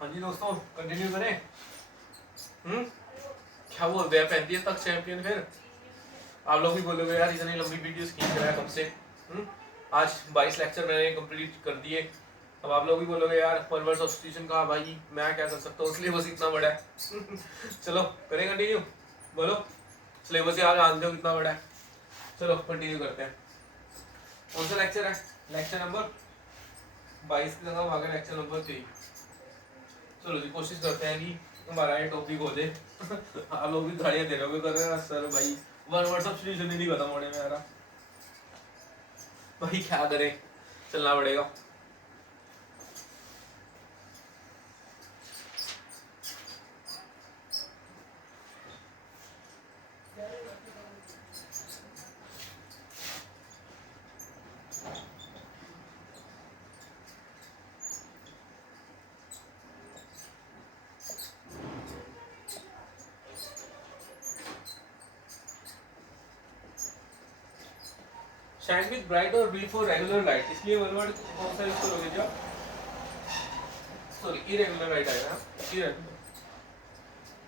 हाँ जी दोस्तों, कंटिन्यू करें। क्या बोलते हैं, 35 तक चैंपियन। फिर आप लोग भी बोलोगे यार इतनी लंबी वीडियोस खींच रहा है कब से। आज 22 लेक्चर मैंने कंप्लीट कर दिए। अब आप लोग भी बोलोगे यार परवर्ड सब्स्टिट्यूशन का भाई मैं क्या कर सकता हूँ, सिलेबस इतना बड़ा है। चलो करें कंटिन्यू। बोलो सिलेबस यार जानते हो कितना बड़ा है। चलो कंटिन्यू करते हैं। कौन सा लेक्चर है? लेक्चर नंबर 22 की जगह आगे लेक्चर नंबर 3। चलो जी कोशिश करते हैं कि हमारा ये टॉपिक हो जाए। आप लोग भी गाड़ियाँ दे रहे हो सर भाई वन वर्ड सब्स्टिट्यूशन ही नहीं खत्म होने में आ रहा। भाई क्या करें, चलना पड़ेगा। शाइन विद ब्राइट और बिफोर रेगुलर लाइट, इसलिए वन वर्ड कौन सा यूज करोगे जी आप? सॉरी इरेगुलर लाइट आएगा।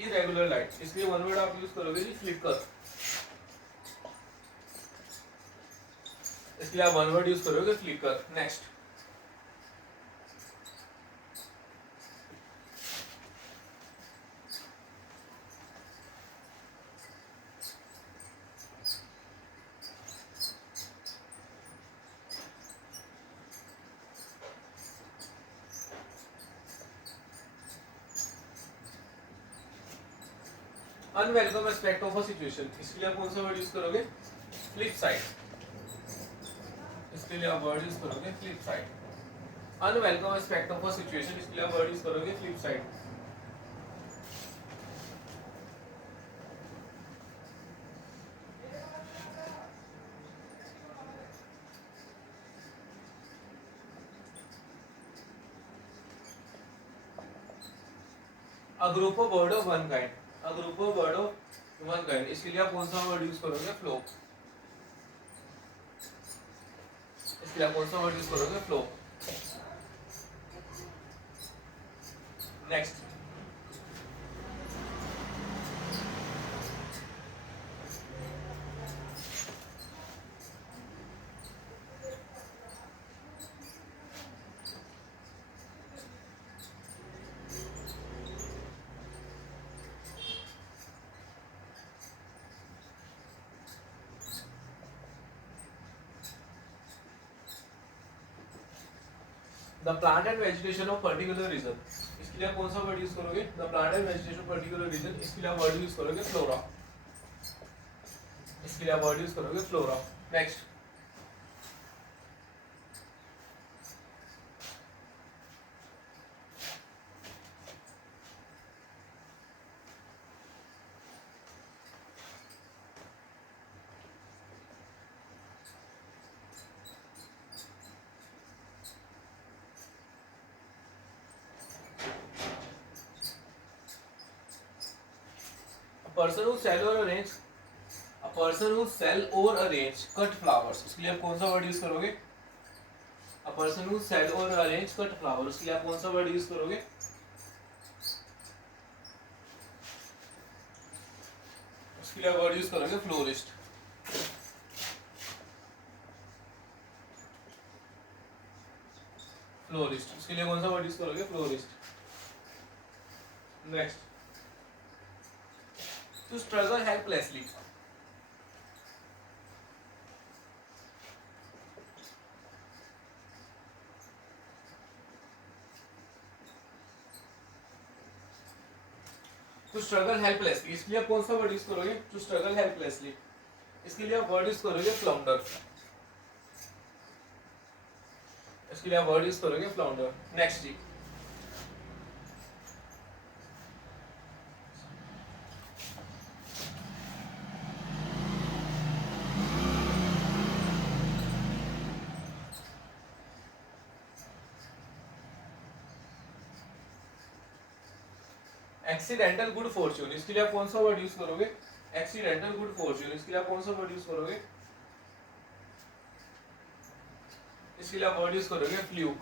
इरेगुलर लाइट, इसलिए वन वर्ड आप यूज करोगे जी फ्लिकर। इसलिए आप वन वर्ड यूज करोगे flicker. Next, unwelcome aspect of a situation, इसके लिए आप कौन सा वर्ड यूज करोगे? Flip side. इसके लिए आप वर्ड यूज करोगे flip side. Unwelcome aspect of a situation, इसके लिए आप वर्ड यूज करोगे flip side. A group of word of one kind, a group of word of one kind, इसके लिए आप कौन सा वर्ड यूज करोगे? फ्लो। इसके लिए आप कौन सा वर्ड यूज करोगे? Flow. Next, the plant and vegetation of particular region, इसके लिए आप कौन सा वर्ड यूज करोगे? The plant and vegetation of particular region, इसके लिए आप वर्ड यूज करोगे फ्लोरा। इसके लिए आप वर्ड यूज करोगे flora. Next, person who sell और arrange, a person who sell और अरेंज कट फ्लावर्स, इसके लिए आप कौन सा वर्ड यूज करोगे? अ पर्सन हु सेल और अरेंज कट फ्लावर्स, इसके लिए आप कौन सा वर्ड यूज करोगे? इसके लिए आप वर्ड यूज करोगे फ्लोरिस्ट। फ्लोरिस्ट, इसके लिए कौन सा वर्ड यूज करोगे? Florist. Next, to struggle helplessly, to struggle helplessly, इसके लिए आप कौन सा वर्ड यूज करोगे? टू स्ट्रगल हेल्पलेसली, इसके लिए आप वर्ड यूज करोगे फ्लाउंडर। इसके लिए आप वर्ड यूज करोगे फ्लाउंडर। नेक्स्ट जी, एक्सीडेंटल गुड फॉर्च्यून, इसके लिए आप कौन सा वर्ड यूज करोगे? एक्सीडेंटल गुड फॉर्च्यून, इसके लिए आप कौन सा वर्ड यूज करोगे? इसके लिए आप वर्ड यूज करोगे फ्लूक।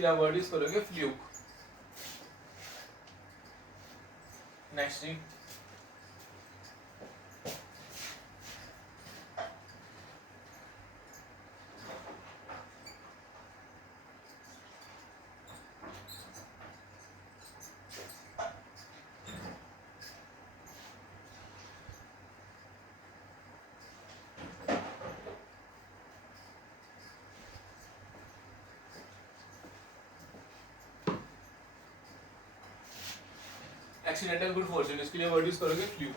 इसके लिए आप वर्ड यूज करोगे फ्लूक। नेक्स्ट जी, एक्सीडेंटल गुड फॉर्चून, इसके लिए वर्ड यूज करोगे fluke.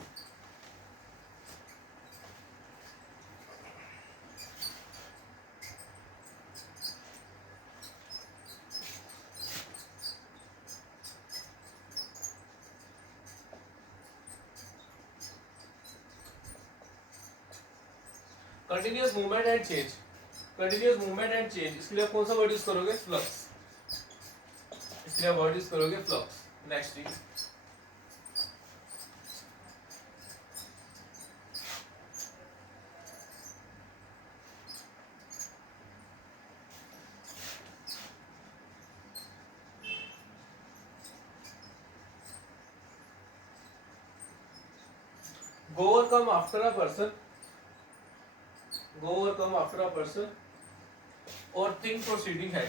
Continuous movement and change, continuous movement and change, इसके लिए आप कौन सा वर्ड यूज करोगे? फ्लक्स। इसके लिए वर्ड यूज करोगे फ्लक्स। नेक्स्ट जी, go or come after a person, go or come after a person or thing proceeding है,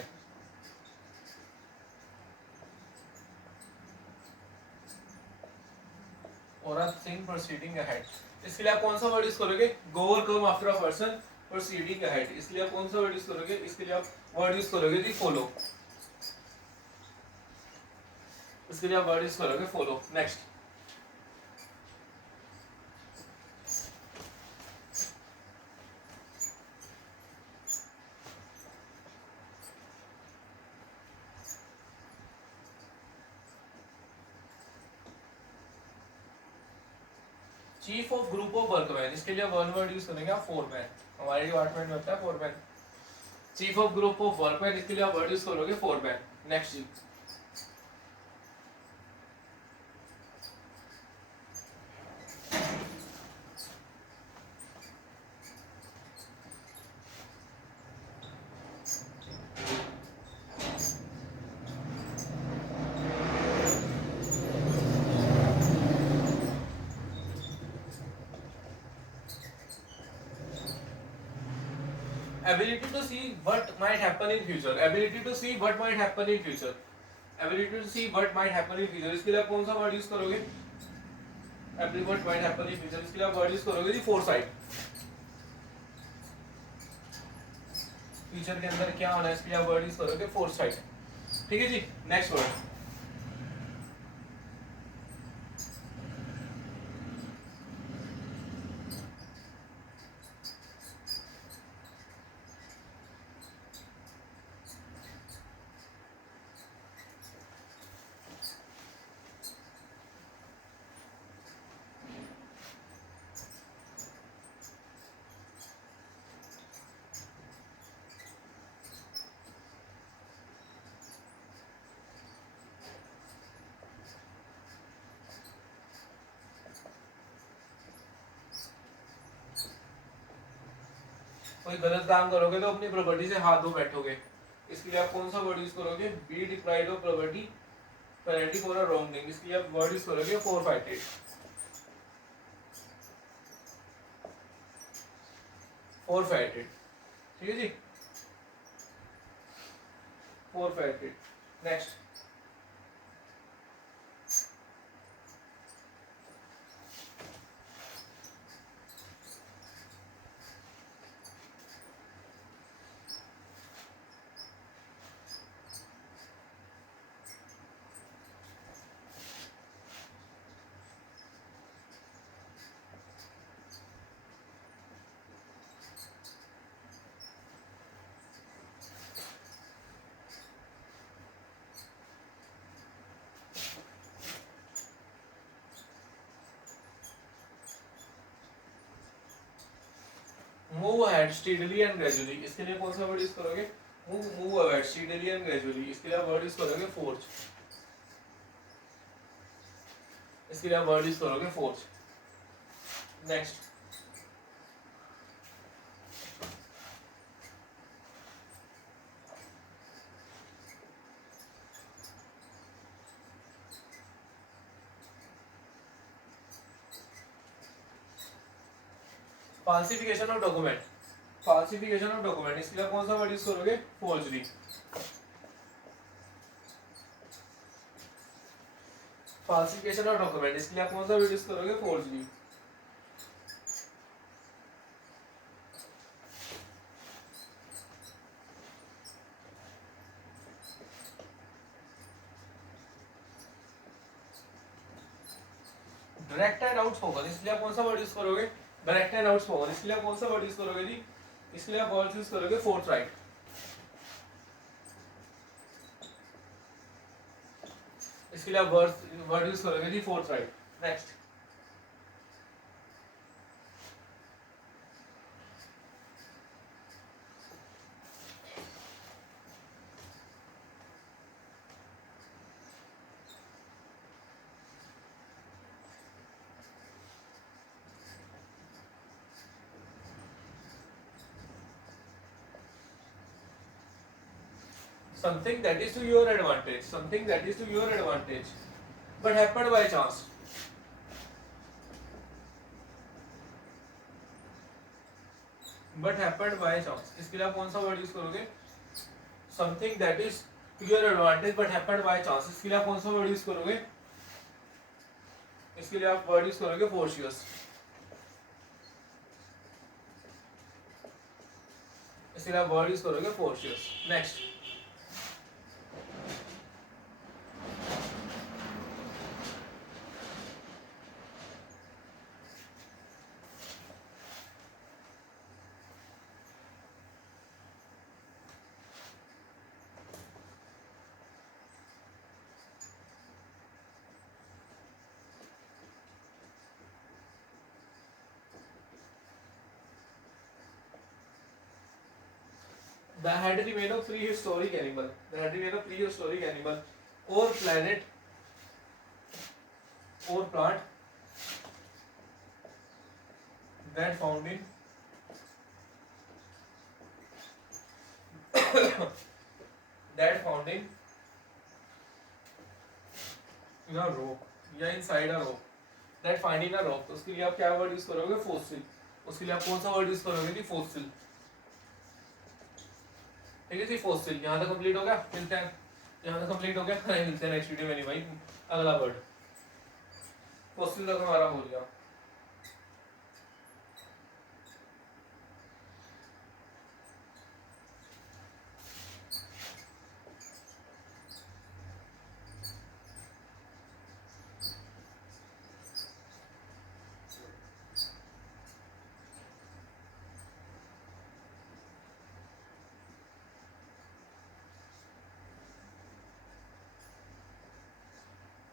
और a thing proceeding ahead, इसके लिए आप कौन सा वर्ड यूज करोगे? go or come after a person proceeding ahead, इसके लिए आप कौन सा वर्ड यूज करोगे? इसके लिए आप वर्ड यूज करोगे दी follow, इसके लिए आप वर्ड यूज करोगे follow। Next, chief of group of workman, इसके लिए वन वर्ड यूज करेंगे आप फोरमैन, हमारे डिपार्टमेंट में होता है foreman. Chief of group of workman, इसके लिए आप वर्ड यूज करोगे फोरमैन। नेक्स्ट जी, ability to see what might happen in future, ability to see what might happen in future, ability to see what might happen in future, इसके लिए आप कौन सा वर्ड यूज करोगे? ability what might happen in future, इसके लिए आप word use करोगे दी फोरसाइट, फ्यूचर के अंदर क्या होना है, इसके लिए आप वर्ड यूज करोगे फोरसाइट। ठीक है जी, नेक्स्ट वर्ड, कोई गलत काम करोगे तो अपनी प्रॉपर्टी से हाथ धो बैठोगे, इसके लिए आप कौन सा वर्ड यूज करोगे? Be deprived of property penalty for a wrongdoing, इसके लिए आप वर्ड यूज करोगे फोरफाइटेड, फोरफाइटेड। ठीक है जी, forfeited. Next, move ahead steadily and gradually, इसके लिए कौन सा वर्ड यूज करोगे? Move ahead steadily and gradually, इसके लिए आप वर्ड यूज करोगे फोर्ज, इसके लिए आप वर्ड यूज करोगे forge. Next, फाल्सिफिकेशन of document, फाल्सिफिकेशन of document, इसके लिए कौन सा वर्ड यूज करोगे? फोर्जरी। फाल्सिफिकेशन ऑफ डॉक्यूमेंट, इसके लिए आप कौन सा वर्ड यूज करोगे? Forgery. Direct and out spoken, इसके लिए आप कौन सा वर्ड यूज करोगे? डायरेक्ट एंड आउट स्पोकन, इसके लिए आप कौन सा वर्ड यूज करोगे जी? इसके लिए आप वर्ड यूज करोगे फोर्थ राइट। इसके लिए आप वर्ड यूज करोगे जी forthright. Next, something that is to your advantage, something that is to your advantage but happened by chance, but happened by chance, इसके लिए आप कौन सा वर्ड यूज करोगे? something that is to your advantage but happened by chance, इसके लिए आप कौन सा वर्ड यूज करोगे? इसके लिए आप वर्ड यूज करोगे fortuitous। इसके लिए आप वर्ड यूज करोगे fortuitous। Next, the had remained a prehistoric animal, the had remained a prehistoric animal or planet or plant that found in that found in a rock या inside a rock, that find in a rock, तो उसके लिए आप क्या word use करोगे? fossil। उसके लिए आप कौन सा वर्ड यूज करोगे जी? fossil। ठीक है जी, fossil। यहाँ तक कंप्लीट हो गया? मिलते हैं, यहाँ तक कंप्लीट हो गया? नहीं, मिलते हैं नेक्स्ट वीडियो में। नहीं भाई, अगला वर्ड fossil तक हमारा हो गया।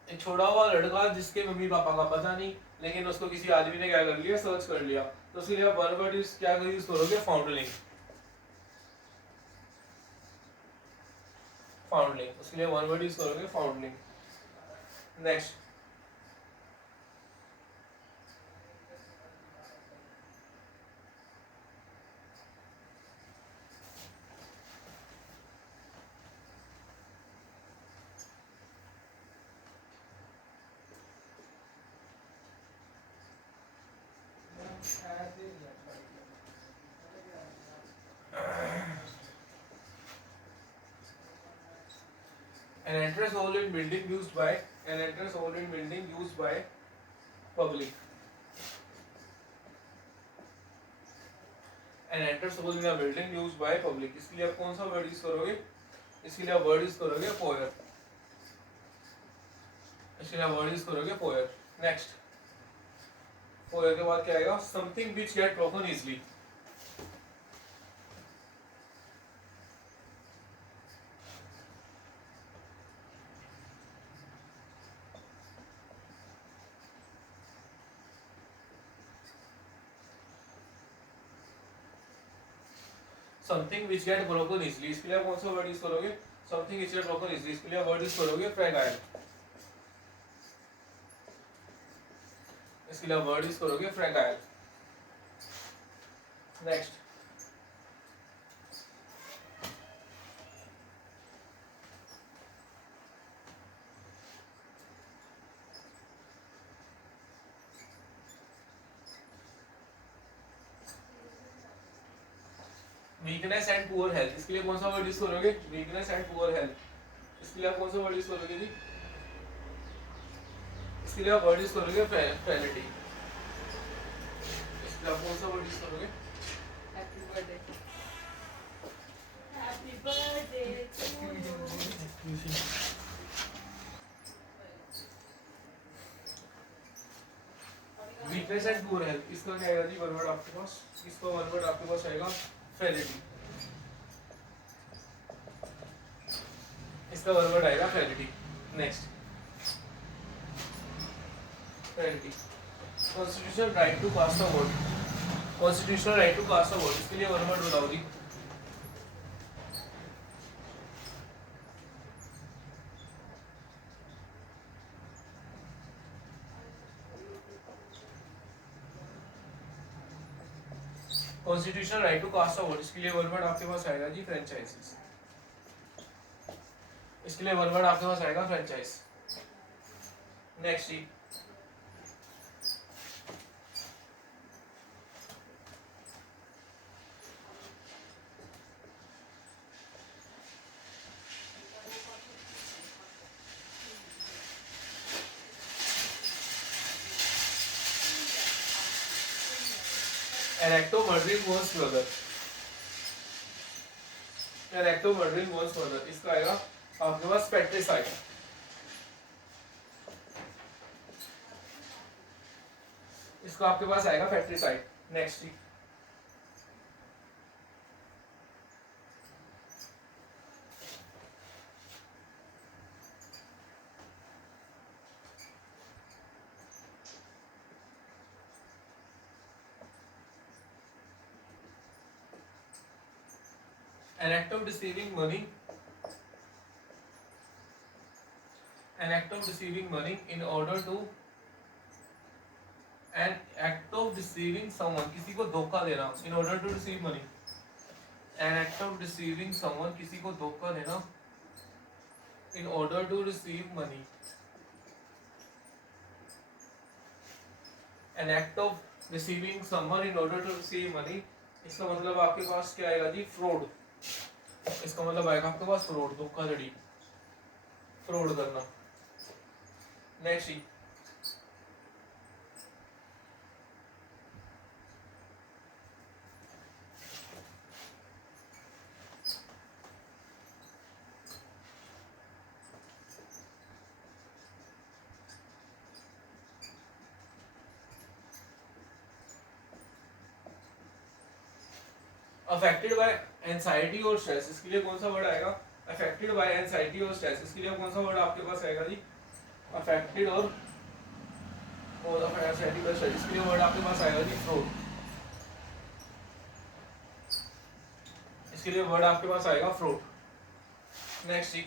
एक छोड़ा हुआ लड़का जिसके मम्मी पापा का पता नहीं, लेकिन उसको किसी आदमी ने क्या कर लिया? सर्च कर लिया। तो उसके लिए आप वन वर्ड यूज क्या यूज करोगे? फाउंडलिंग। फाउंडलिंग, उसके लिए वन वर्ड यूज करोगे फाउंडलिंग। Next, an entrance hole in building used by public, an entrance hole in a building used by public, इसके लिए आप कौन सा वर्ड यूज करोगे? इसके लिए आप वर्ड यूज करोगे foyer। इसके लिए आप वर्ड यूज करोगे foyer। नेक्स्ट, foyer के बाद क्या आएगा? something which get broken easily, something which get broken easily, इसके लिए कौन सा वर्ड यूज करोगे? Something which get broken easily, इसके लिए वर्ड यूज करोगे फ्रैगाइल। इसके लिए वर्ड यूज करोगे fragile. Next, weakness and poor health, इसके लिए कौन सा वर्ड यूज करोगे? वीकनेस एंड पुअर हेल्थ, इसके लिए आप कौन सा वर्ड यूज करोगे जी? इसके लिए आप वर्ड यूज करोगे फ्रेलिटी, इसके लिए आप कौन सा वर्ड यूज करोगे? Happy birthday, happy birthday to you. Weakness and poor health, इसका क्या आएगा जी वन वर्ड आपके पास? इसका वन वर्ड आपके पास आएगा फ्रेलिटी, इसका वन वर्ड आएगा frailty. Next frailty, constitutional right to cast a vote, constitutional right to cast a vote, इसके लिए वन वर्ड बताओ जी। Constitutional right to cast a vote, इसके लिए वन वर्ड आपके पास आएगा जी फ्रेंचाइजीज, इसके लिए वन वर्ड आपके पास आएगा फ्रेंचाइज। नेक्स्ट जी, an act of murdering one's brother, an act of murdering one's brother, इसका आएगा आपके पास पेट्रिसाइड, इसका आपके पास आएगा पेट्रिसाइड। नेक्स्ट जी, an act of deceiving money, an act of deceiving money in order to, an act of deceiving someone, किसी को धोखा देना, in order to receive money, an act of deceiving someone, किसी को धोखा देना, in order to receive money, an act of deceiving someone in order to receive money, इसका मतलब आपके पास क्या आएगा जी? फ्रॉड, इसका मतलब आएगा आपके पास फ्रॉड, धोखाधड़ी, फ्रॉड करना। नेक्स्ट जी, अफेक्टेड बाय एंजाइटी और स्ट्रेस, इसके लिए कौन सा वर्ड आएगा? अफेक्टेड बाय एंजाइटी और स्ट्रेस, इसके लिए कौन सा वर्ड आपके पास आएगा जी? अफेक्टेड और एंजाइटी और स्ट्रेस, इसके लिए वर्ड आपके पास आएगा जी फ्रॉड, इसके लिए वर्ड आपके पास आएगा फ्रॉड। नेक्स्ट जी,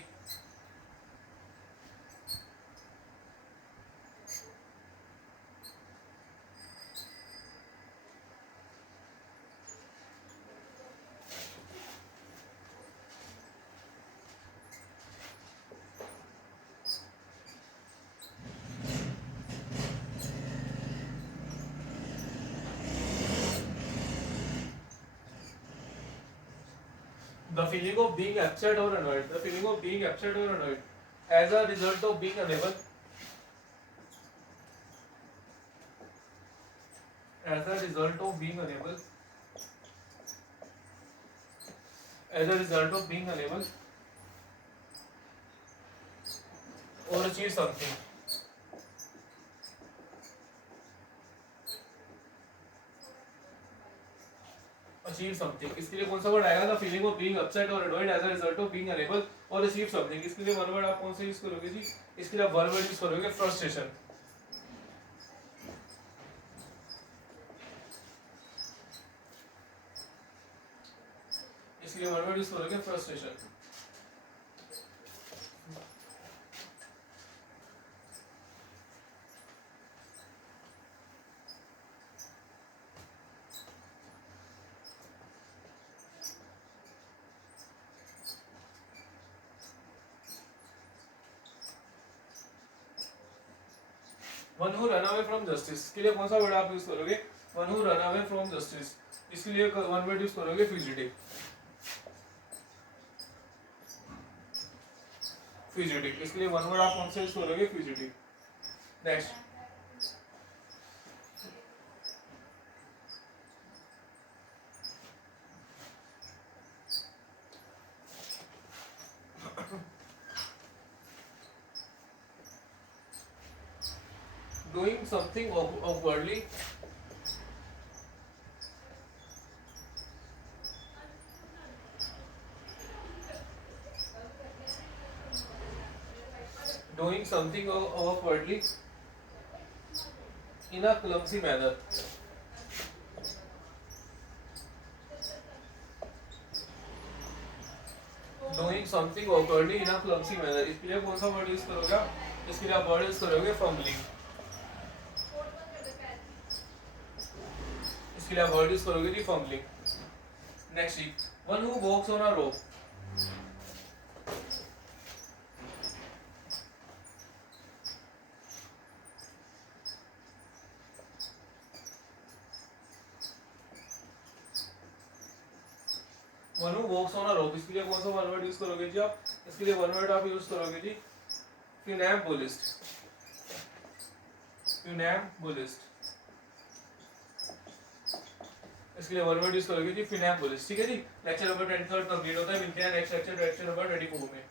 the feeling of being upset or annoyed, the feeling of being upset or annoyed as a result of being unable, as a result of being unable, as a result of being unable or achieve something, achieve something, इसके लिए कौन सा word आएगा? The feeling of being upset और annoyed as a result of being unable और achieve something, इसके लिए one word आप कौन सा यूज करोगे जी? इसके लिए आप वन वर्ड यूज करोगे फ्रस्ट्रेशन, इसके लिए वन वर्ड यूज करोगे frustration. One who run away from justice, के लिए कौन सा वर्ड आप यूज करोगे? One who run away from justice, इसके लिए वन वर्ड यूज करोगे फ्यूजिटिव। फ्यूजिटिव इसके लिए वन वर्ड आप कौन सा यूज करोगे? Fugitive. Next doing something awkwardly, doing something awkwardly in a clumsy manner, doing something awkwardly in a clumsy manner, इसके लिए कौन सा वर्ड यूज करोगे? इसके लिए आप वर्ड यूज करोगे fumbling। इसके लिए आप वर्ड यूज करोगे जी fumbling। नेक्स्ट जी, one who walks on a rope, one who walks on a rope, इसके लिए कौन सा वन वर्ड यूज करोगे जी आप? इसके लिए वन वर्ड आप यूज करोगे जी funambulist। funambulist इसके लिए वन वर्ड यूज करोगे जी funambulist। ठीक है जी, लेक्चर नंबर 23 कंप्लीट होता है। मिलते हैं नेक्स्ट लेक्चर नंबर 24 में।